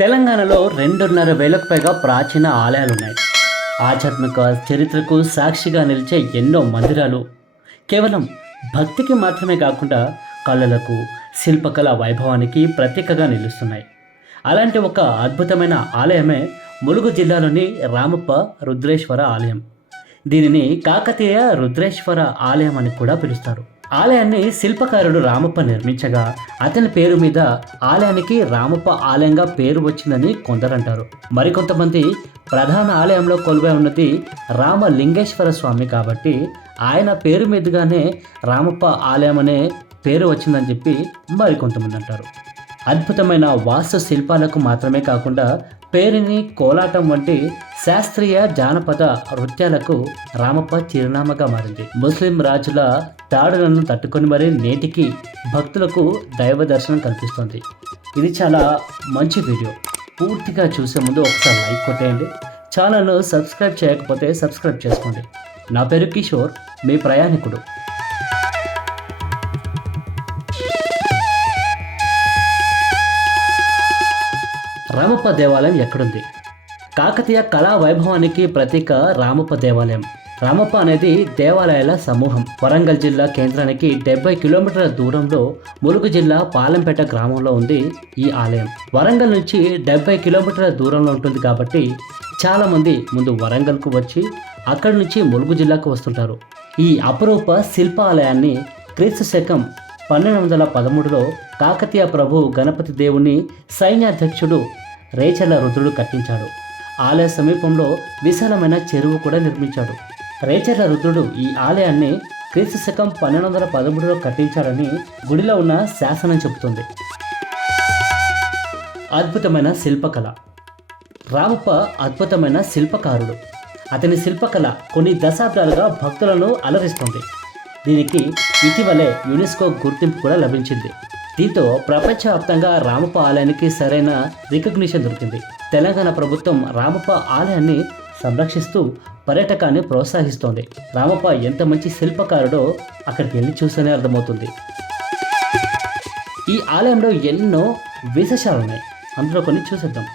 తెలంగాణలో రెండున్నర వేలకు పైగా ప్రాచీన ఆలయాలు ఉన్నాయి ఆధ్యాత్మిక చరిత్రకు సాక్షిగా నిలిచే ఎన్నో మందిరాలు. కేవలం భక్తికి మాత్రమే కాకుండా కళలకు శిల్పకళ వైభవానికి ప్రత్యేకగా నిలుస్తున్నాయి. అలాంటి ఒక అద్భుతమైన ఆలయమే ములుగు జిల్లాలోని రామప్ప రుద్రేశ్వర ఆలయం. దీనిని కాకతీయ రుద్రేశ్వర ఆలయం అని కూడా పిలుస్తారు. ఆలయాన్ని శిల్పకారుడు రామప్ప నిర్మించగా అతని పేరు మీద ఆలయానికి రామప్ప ఆలయంగా పేరు వచ్చిందని కొందరంటారు. మరికొంతమంది ప్రధాన ఆలయంలో కొలువై ఉన్నది రామలింగేశ్వర స్వామి కాబట్టి ఆయన పేరు మీదుగానే రామప్ప ఆలయం అనే పేరు వచ్చిందని చెప్పి మరికొంతమంది అంటారు. అద్భుతమైన వాస్తు శిల్పాలకు మాత్రమే కాకుండా పేరిని కోలాటం వంటి శాస్త్రీయ జానపద నృత్యాలకు రామప్ప చిరునామాగా మారింది. ముస్లిం రాజుల దాడులను తట్టుకొని మరీ నేటికి భక్తులకు దైవ దర్శనం కల్పిస్తుంది. ఇది చాలా మంచి వీడియో. పూర్తిగా చూసే ముందు ఒకసారి లైక్ కొట్టేయండి. ఛానల్ను సబ్స్క్రైబ్ చేయకపోతే సబ్స్క్రైబ్ చేసుకోండి. నా పేరు కిషోర్ మీ ప్రయాణికుడు. రామప్ప దేవాలయం ఎక్కడుంది? కాకతీయ కళా వైభవానికి ప్రతీక రామప్ప దేవాలయం. రామప్ప అనేది దేవాలయాల సమూహం. వరంగల్ జిల్లా కేంద్రానికి డెబ్బై కిలోమీటర్ల దూరంలో ములుగు జిల్లా పాలెంపేట గ్రామంలో ఉంది ఈ ఆలయం. వరంగల్ నుంచి డెబ్బై కిలోమీటర్ల దూరంలో ఉంటుంది కాబట్టి చాలామంది ముందు వరంగల్కు వచ్చి అక్కడి నుంచి ములుగు జిల్లాకు వస్తుంటారు. ఈ అపరూప శిల్పాలయాన్ని క్రీస్తు శకం పన్నెండు వందల పదమూడులో కాకతీయ ప్రభు గణపతి దేవుని సైన్యాధ్యక్షుడు రేచర్ల రుద్రుడు కట్టించాడు. ఆలయ సమీపంలో విశాలమైన చెరువు కూడా నిర్మించాడు. రేచర్ల రుద్రుడు ఈ ఆలయాన్ని క్రీస్తు శకం పన్నెండు వందల పదమూడులో కట్టించాడని గుడిలో ఉన్న శాసనం చెబుతుంది. అద్భుతమైన శిల్పకళ. రామప్ప అద్భుతమైన శిల్పకారుడు. అతని శిల్పకళ కొన్ని దశాబ్దాలుగా భక్తులను అలరిస్తుంది. దీనికి ఇటీవలే యునెస్కో గుర్తింపు కూడా లభించింది. దీంతో ప్రపంచవ్యాప్తంగా రామప్ప ఆలయానికి సరైన రికగ్నిషన్ దొరికింది. తెలంగాణ ప్రభుత్వం రామప్ప ఆలయాన్ని సంరక్షిస్తూ పర్యాటకాన్ని ప్రోత్సహిస్తోంది. రామప్ప ఎంత మంచి శిల్పకారుడో అక్కడికి వెళ్ళి చూస్తేనే అర్థమవుతుంది. ఈ ఆలయంలో ఎన్నో విశేషాలు ఉన్నాయి. అందులో కొన్ని చూసేద్దాం.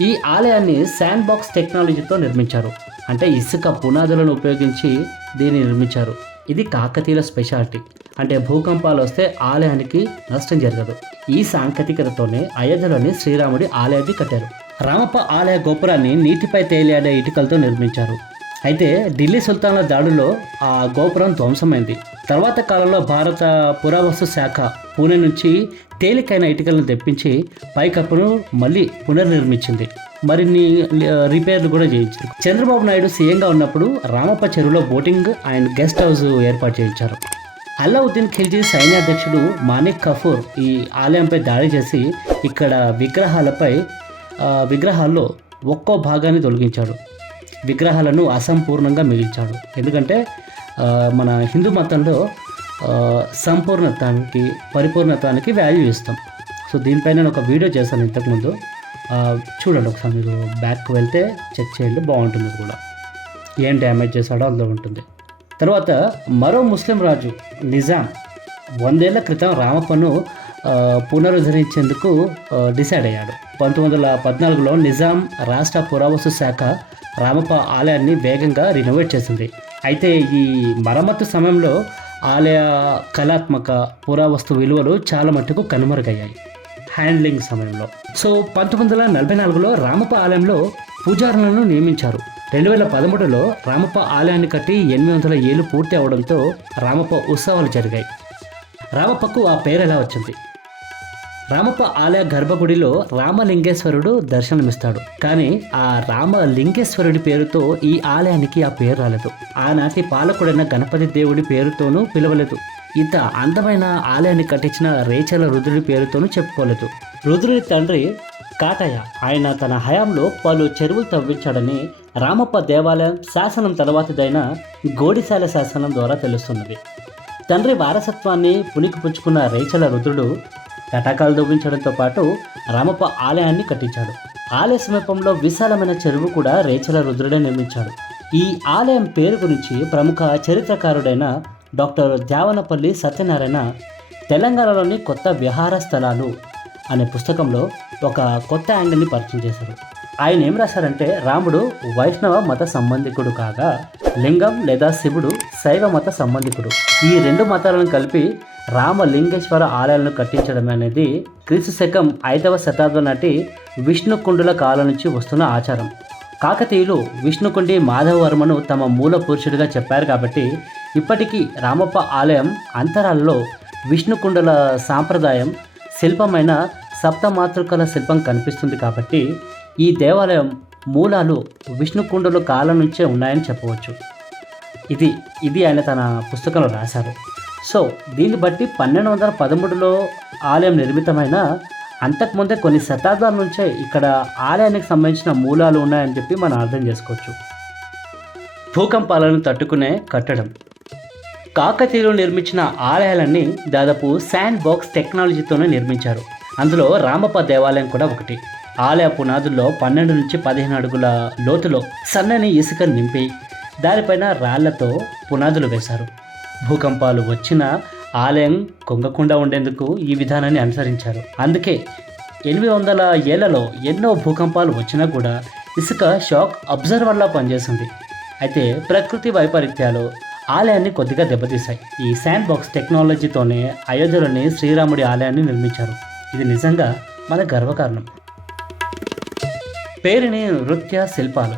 ఈ ఆలయాన్ని శాండ్ బాక్స్ టెక్నాలజీతో నిర్మించారు. అంటే ఇసుక పునాదులను ఉపయోగించి దీన్ని నిర్మించారు. ఇది కాకతీయుల స్పెషాలిటీ. అంటే భూకంపాలు వస్తే ఆలయానికి నష్టం జరగదు. ఈ సాంకేతికతతోనే అయోధ్యలోని శ్రీరాముడి ఆలయాన్ని కట్టారు. రామప్ప ఆలయ గోపురాన్ని నీటిపై తేలియాడే ఇటుకలతో నిర్మించారు. అయితే ఢిల్లీ సుల్తాన్ల దాడులో ఆ గోపురం ధ్వంసమైంది. తర్వాత కాలంలో భారత పురావస్తు శాఖ పూణే నుంచి తేలికైన ఇటుకలను తెప్పించి పైకప్పును మళ్ళీ పునర్నిర్మించింది. మరిన్ని రిపేర్లు కూడా చేయించారు. చంద్రబాబు నాయుడు సీఎంగా ఉన్నప్పుడు రామప్ప చెరువులో బోటింగ్ అండ్ గెస్ట్ హౌస్ ఏర్పాటు చేయించారు. అల్లావుద్దీన్ ఖిల్జీ సైన్యాధ్యక్షుడు మానిక్ కఫూర్ ఈ ఆలయంపై దాడి చేసి ఇక్కడ విగ్రహాలపై విగ్రహాల్లో ఒక్కో భాగాన్ని తొలగించాడు విగ్రహాలను అసంపూర్ణంగా మిగిల్చాడు ఎందుకంటే మన హిందూ మతంలో సంపూర్ణత్వానికి సంపూర్ణతానికి పరిపూర్ణతానికి వాల్యూ ఇస్తాం. సో దీనిపైన నేను ఒక వీడియో చేశాను ఇంతకుముందు. చూడండి ఒకసారి మీరు బ్యాక్ వెళ్తే చెక్ చేయండి బాగుంటుంది కూడా. ఏం డ్యామేజ్ చేశాడో అందులో ఉంటుంది. తర్వాత మరో ముస్లిం రాజు నిజాం వందేళ్ళ క్రితం రామప్పను పునరుద్ధరించేందుకు డిసైడ్ అయ్యాడు. పంతొమ్మిది వందల పద్నాలుగులో నిజాం రాష్ట్ర పురావస్తు శాఖ రామప్ప ఆలయాన్ని వేగంగా రినోవేట్ చేసింది. అయితే ఈ మరమ్మతు సమయంలో ఆలయ కళాత్మక పురావస్తు విలువలు చాలా మట్టుకు కనుమరుగయ్యాయి. హ్యాండ్లింగ్ సమయంలో. సో పంతొమ్మిది వందల నలభై నాలుగులో రామప్ప ఆలయంలో పూజారులను నియమించారు. రెండు వేల పదమూడులో రామప్ప ఆలయాన్ని కట్టి ఎనిమిది వందల ఏళ్ళు పూర్తి అవడంతో రామప్ప ఉత్సవాలు జరిగాయి. రామప్పకు ఆ పేరు ఎలా వచ్చింది? రామప్ప ఆలయ గర్భగుడిలో రామలింగేశ్వరుడు దర్శనమిస్తాడు. కానీ ఆ రామలింగేశ్వరుడి పేరుతో ఈ ఆలయానికి ఆ పేరు రాలేదు. ఆనాటి పాలకుడైన గణపతి దేవుడి పేరుతోనూ పిలవలేదు. ఇంత అందమైన ఆలయాన్ని కట్టించిన రేచల రుద్రుడి పేరుతోనూ చెప్పుకోలేదు. రుద్రుడి తండ్రి కాటయ్య. ఆయన తన హయాంలో పలు చెరువులు తవ్వించాడని రామప్ప దేవాలయం శాసనం తర్వాతిదైన గోడిశాల శాసనం ద్వారా తెలుస్తున్నది. తండ్రి వారసత్వాన్ని పుణికిపుచ్చుకున్న రేచల రుద్రుడు తటాకాలు దొవ్వించడంతో పాటు రామప్ప ఆలయాన్ని కట్టించాడు. ఆలయ సమీపంలో విశాలమైన చెరువు కూడా రేచల రుద్రుడే నిర్మించాడు. ఈ ఆలయం పేరు గురించి ప్రముఖ చరిత్రకారుడైన డాక్టర్ ద్యావనపల్లి సత్యనారాయణ తెలంగాణలోని కొత్త విహార స్థలాలు అనే పుస్తకంలో ఒక కొత్త యాంగిల్ని పరిచయం చేశారు. ఆయన ఏం రాశారంటే రాముడు వైష్ణవ మత సంబంధికుడు కాగా లింగం లేదా శివుడు శైవ మత సంబంధికుడు. ఈ రెండు మతాలను కలిపి రామలింగేశ్వర ఆలయాలను కట్టించడం అనేది క్రీస్తు శకం ఐదవ శతాబ్దం నాటి విష్ణుకుండుల కాలం నుంచి వస్తున్న ఆచారం. కాకతీయులు విష్ణుకుండి మాధవవర్మను తమ మూల పురుషుడిగా చెప్పారు కాబట్టి ఇప్పటికీ రామప్ప ఆలయం అంతరాల్లో విష్ణుకుండల సాంప్రదాయం శిల్పమైన సప్తమాతృకల శిల్పం కనిపిస్తుంది కాబట్టి ఈ దేవాలయం మూలాలు విష్ణుకుండల కాలం నుంచే ఉన్నాయని చెప్పవచ్చు. ఇది ఇది ఆయన తన పుస్తకంలో రాశారు. సో దీన్ని బట్టి పన్నెండు వందల పదమూడులో ఆలయం నిర్మితమైన అంతకుముందే కొన్ని శతాబ్దాల నుంచే ఇక్కడ ఆలయానికి సంబంధించిన మూలాలు ఉన్నాయని చెప్పి మనం అర్థం చేసుకోవచ్చు. భూకంపాలను తట్టుకునే కట్టడం. కాకతీయులు నిర్మించిన ఆలయాలన్నీ దాదాపు శాండ్ బాక్స్ టెక్నాలజీతోనే నిర్మించారు. అందులో రామప్ప దేవాలయం కూడా ఒకటి. ఆలయ పునాదుల్లో పన్నెండు నుంచి పదిహేను అడుగుల లోతులో సన్నని ఇసుక నింపి దానిపైన రాళ్ళతో పునాదులు వేశారు. భూకంపాలు వచ్చినా ఆలయం కొంగకుండా ఉండేందుకు ఈ విధానాన్ని అనుసరించారు. అందుకే ఎనిమిది వందల ఏళ్ళలో ఎన్నో భూకంపాలు వచ్చినా కూడా ఇసుక షాక్ అబ్జర్వర్లా పనిచేసింది. అయితే ప్రకృతి వైపరీత్యాలు ఆలయాన్ని కొద్దిగా దెబ్బతీశాయి. ఈ శాండ్ బాక్స్ టెక్నాలజీతోనే అయోధ్యలోని శ్రీరాముడి ఆలయాన్ని నిర్మించారు. ఇది నిజంగా మన గర్వకారణం. పేరుని నృత్య శిల్పాలు.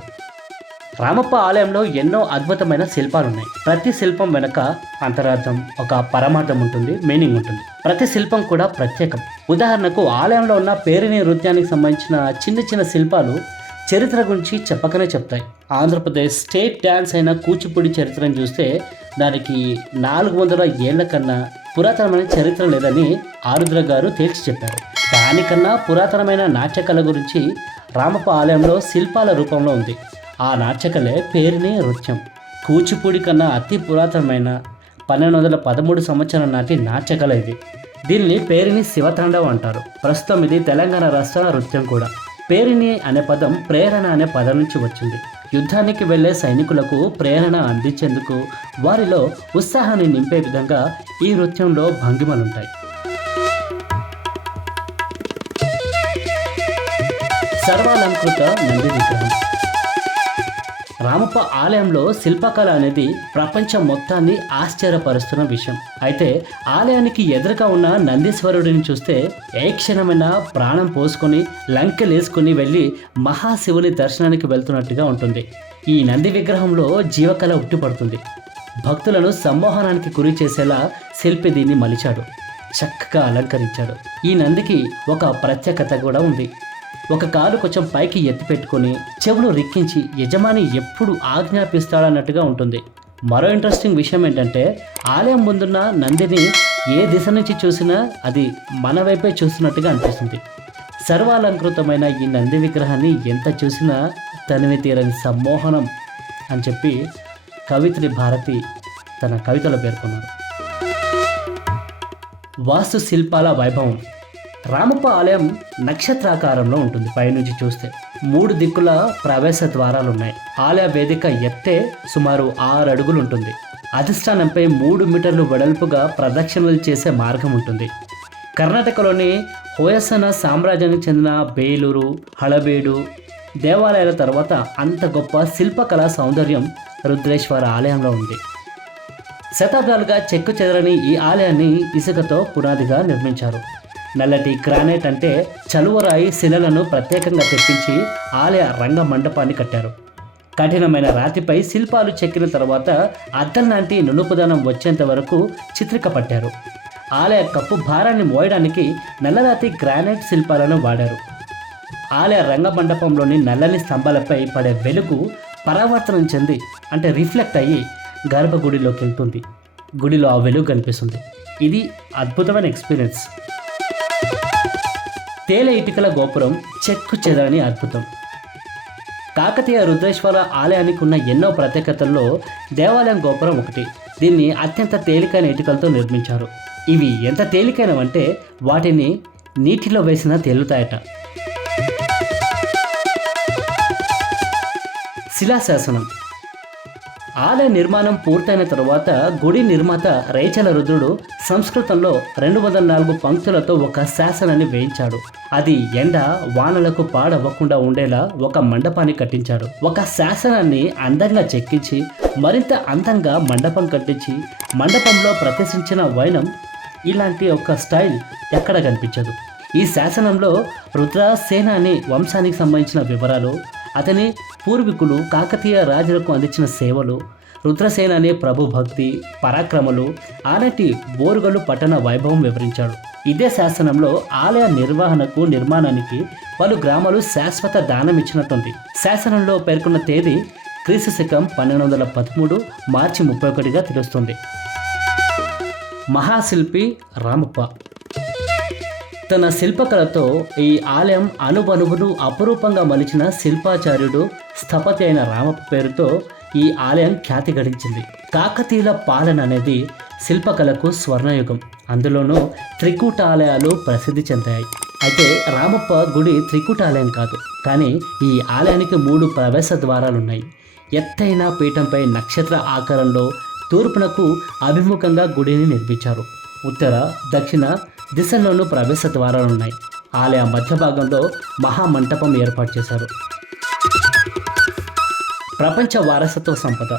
రామప్ప ఆలయంలో ఎన్నో అద్భుతమైన శిల్పాలు ఉన్నాయి ప్రతి శిల్పం వెనక అంతరార్థం ఒక పరమార్థం ఉంటుంది మీనింగ్ ఉంటుంది. ప్రతి శిల్పం కూడా ప్రత్యేకం. ఉదాహరణకు ఆలయంలో ఉన్న పేరుని నృత్యానికి సంబంధించిన చిన్న చిన్న శిల్పాలు చరిత్ర గురించి చెప్పకనే చెప్తాయి. ఆంధ్రప్రదేశ్ స్టేట్ డ్యాన్స్ అయిన కూచిపూడి చరిత్రను చూస్తే దానికి నాలుగు వందల ఏళ్ళ కన్నా పురాతనమైన చరిత్ర లేదని ఆరుద్ర గారు తేల్చి చెప్పారు. దానికన్నా పురాతనమైన నాట్యకళ గురించి రామప్ప ఆలయంలో శిల్పాల రూపంలో ఉంది. ఆ నాట్యకళే పేరుని నృత్యం. కూచిపూడి కన్నా అతి పురాతనమైన పన్నెండు వందల పదమూడు సంవత్సరం నాటి నాట్యకళ ఇది. దీనిని పేరుని శివతాండవం అంటారు. ప్రస్తుతం ఇది తెలంగాణ రాష్ట్ర నృత్యం కూడా. పేరిని అనే పదం ప్రేరణ అనే పదం నుంచి వచ్చింది. యుద్ధానికి వెళ్ళే సైనికులకు ప్రేరణ అందించేందుకు వారిలో ఉత్సాహాన్ని నింపే విధంగా ఈ నృత్యంలో భంగిమలుంటాయి. సర్వాలంకృత నంది విగ్రహం. రామప్ప ఆలయంలో శిల్పకళ అనేది ప్రపంచం మొత్తాన్ని ఆశ్చర్యపరుస్తున్న విషయం. అయితే ఆలయానికి ఎదురుగా ఉన్న నందీశ్వరుడిని చూస్తే ఏ క్షణమైనా ప్రాణం పోసుకొని లంకెలేసుకొని వెళ్ళి మహాశివుని దర్శనానికి వెళ్తున్నట్టుగా ఉంటుంది. ఈ నంది విగ్రహంలో జీవకళ ఉట్టిపడుతుంది. భక్తులను సమ్మోహనానికి గురి చేసేలా శిల్పి దీన్ని మలిచాడు. చక్కగా అలంకరించాడు. ఈ నందికి ఒక ప్రత్యేకత కూడా ఉంది. ఒక కాలు కొంచెం పైకి ఎత్తి పెట్టుకొని చెవులు రిక్కించి యజమాని ఎప్పుడు ఆజ్ఞాపిస్తాడన్నట్టుగా ఉంటుంది. మరో ఇంట్రెస్టింగ్ విషయం ఏంటంటే ఆలయం ముందున్న నందిని ఏ దిశ నుంచి చూసినా అది మన వైపే చూస్తున్నట్టుగా అనిపిస్తుంది. సర్వాలంకృతమైన ఈ నంది విగ్రహాన్ని ఎంత చూసినా తనివి తీరని సమ్మోహనం అని చెప్పి కవిత్రి భారతి తన కవితలో పేర్కొన్నారు. వాస్తు శిల్పాల వైభవం. రామప్ప ఆలయం నక్షత్రాకారంలో ఉంటుంది. పైనుంచి చూస్తే మూడు దిక్కుల ప్రవేశ ద్వారాలు ఉన్నాయి. ఆలయ వేదిక ఎత్తే సుమారు ఆరు అడుగులు ఉంటుంది. అధిష్టానంపై మూడు మీటర్లు వెడల్పుగా ప్రదక్షిణలు చేసే మార్గం ఉంటుంది. కర్ణాటకలోని హోయసన సామ్రాజ్యానికి చెందిన బేలూరు హళబేడు దేవాలయాల తర్వాత అంత గొప్ప శిల్పకళా సౌందర్యం రుద్రేశ్వర ఆలయంలో ఉంది. శతాబ్దాలుగా చెక్కు చెదరని ఈ ఆలయాన్ని ఇసుకతో పునాదిగా నిర్మించారు. నల్లటి గ్రానైట్ అంటే చలువరాయి శిలలను ప్రత్యేకంగా తెప్పించి ఆలయ రంగ మండపాన్ని కట్టారు. కఠినమైన రాతిపై శిల్పాలు చెక్కిన తర్వాత అద్దం లాంటి నునుపుదనం వచ్చేంత వరకు చిత్రిక పట్టారు. ఆలయ కప్పు భారాన్ని మోయడానికి నల్లరాతి గ్రానైట్ శిల్పాలను వాడారు. ఆలయ రంగ మండపంలోని నల్లని స్తంభాలపై పడే వెలుగు పరావర్తనం చెంది అంటే రిఫ్లెక్ట్ అయ్యి గర్భగుడిలోకి వెళ్తుంది గుడిలో ఆ వెలుగు కనిపిస్తుంది. ఇది అద్భుతమైన ఎక్స్పీరియన్స్. తేలే ఇటుకల గోపురం చెక్కు చెదరని అద్భుతం. కాకతీయ రుద్రేశ్వర ఆలయానికి ఉన్న ఎన్నో ప్రత్యేకతల్లో దేవాలయం గోపురం ఒకటి. దీన్ని అత్యంత తేలికైన ఇటుకలతో నిర్మించారు. ఇవి ఎంత తేలికైనవంటే వాటిని నీటిలో వేసినా తేలుతాయట. శిలాశాసనం. ఆలయ నిర్మాణం పూర్తయిన తరువాత గుడి నిర్మాత రేచల రుద్రుడు సంస్కృతంలో రెండు వందల నాలుగు పంక్తులతో ఒక శాసనాన్ని వేయించాడు. అది ఎండ వానలకు పాడవ్వకుండా ఉండేలా ఒక మండపాన్ని కట్టించాడు. ఒక శాసనాన్ని అందంగా చెక్కించి మరింత అందంగా మండపం కట్టించి మండపంలో ప్రదర్శించిన వైనం ఇలాంటి ఒక స్టైల్ ఎక్కడ కనిపించదు. ఈ శాసనంలో రుద్రసేన అనే వంశానికి సంబంధించిన వివరాలు అతని పూర్వీకులు కాకతీయ రాజులకు అందించిన సేవలు రుద్రసేన అనే ప్రభు భక్తి పరాక్రమలు ఆనాటి బోరుగలు పట్టణ వైభవం వివరించాడు. ఇదే శాసనంలో ఆలయ నిర్వహణకు నిర్మాణానికి పలు గ్రామాలు శాశ్వత దానం ఇచ్చినట్టుంది శాసనంలో పేర్కొన్న తేదీ క్రీస్తు శకం పన్నెండు వందల పదమూడు మార్చి ముప్పై ఒకటిగా తెలుస్తుంది. మహాశిల్పి రామప్ప తన శిల్పకళతో ఈ ఆలయం అనుబనువును అపురూపంగా మలిచిన శిల్పాచార్యుడు స్థపతి అయిన రామప్ప పేరుతో ఈ ఆలయం ఖ్యాతి గడించింది. కాకతీయుల పాలన అనేది శిల్పకళకు స్వర్ణయుగం. అందులోనూ త్రికూట ఆలయాలు ప్రసిద్ధి చెందాయి. అయితే రామప్ప గుడి త్రికూటాలయం కాదు. కానీ ఈ ఆలయానికి మూడు ప్రవేశ ద్వారాలు ఉన్నాయి ఎత్తైన పీఠంపై నక్షత్ర ఆకారంలో తూర్పునకు అభిముఖంగా గుడిని నిర్మించారు. ఉత్తర దక్షిణ దిశల్లోనూ ప్రవేశ ద్వారాలు ఉన్నాయి ఆలయ మధ్య భాగంలో మహామంటపం ఏర్పాటు చేశారు. ప్రపంచ వారసత్వ సంపద.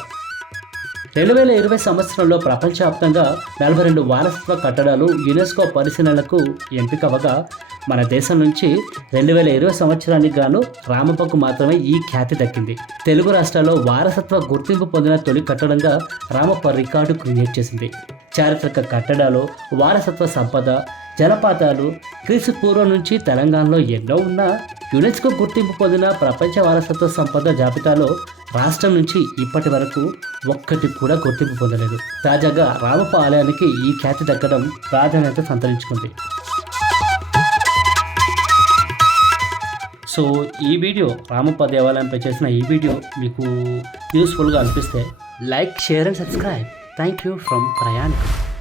రెండు వేల ఇరవై సంవత్సరంలో ప్రపంచవ్యాప్తంగా నలభై రెండు వారసత్వ కట్టడాలు యునెస్కో పరిశీలనలకు ఎంపికవగా మన దేశం నుంచి రెండు వేల ఇరవై సంవత్సరానికి గాను రామప్పకు మాత్రమే ఈ ఖ్యాతి దక్కింది. తెలుగు రాష్ట్రాల్లో వారసత్వ గుర్తింపు పొందిన తొలి కట్టడంగా రామప్ప రికార్డు క్రియేట్ చేసింది. చారిత్రక కట్టడాలు వారసత్వ సంపద జలపాతాలు క్రీస్తు పూర్వం నుంచి తెలంగాణలో ఎన్నో ఉన్నా యునెస్కో గుర్తింపు పొందిన ప్రపంచ వారసత్వ సంపద జాబితాలో రాష్ట్రం నుంచి ఇప్పటి వరకు ఒక్కటి కూడా గుర్తింపు పొందలేదు. తాజాగా రామప్ప ఆలయానికి ఈ ఖ్యాతి దక్కడం ప్రాధాన్యత సంతరించుకుంది. సో ఈ వీడియో రామప్ప దేవాలయంపై చేసిన ఈ వీడియో మీకు యూస్ఫుల్గా అనిపిస్తే like share and subscribe. Thank you from ప్రయాణికులు.